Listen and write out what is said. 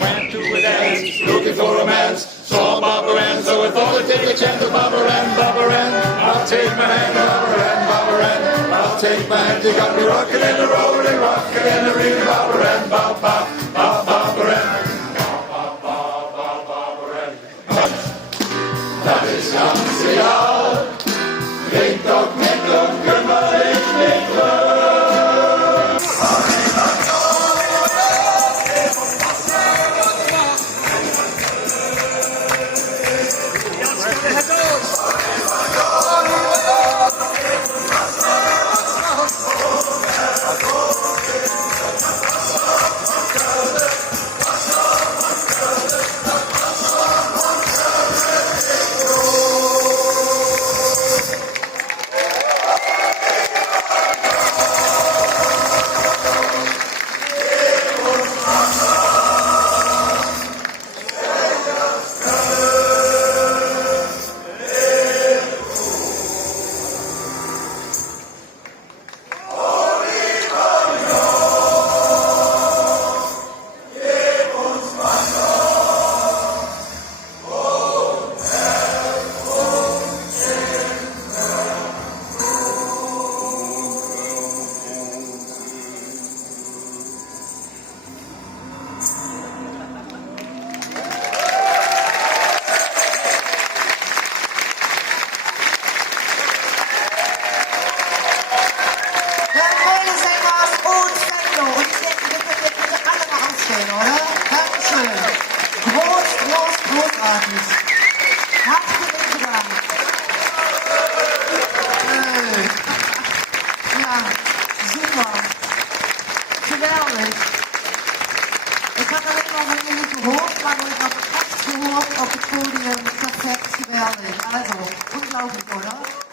Went to a dance, looking for romance. Saw Barbara Ann, so I thought I'd take a chance with Barbara Ann, Barbara Ann. I'll take my hand, Barbara Ann, Barbara Ann. I'll take my hand, you got me rocking and a rolling, rocking and a reeling, Barbara Ann, Barbara Ann. Barbara Ann. Dat is ganz egal, denk doch nicht und kümmere dich nicht mehr. Geweldig. Ik had alleen nog een minuut gehoord, maar ik had echt gehoord op het podium. Perfect, geweldig. Also, ongelooflijk hoor.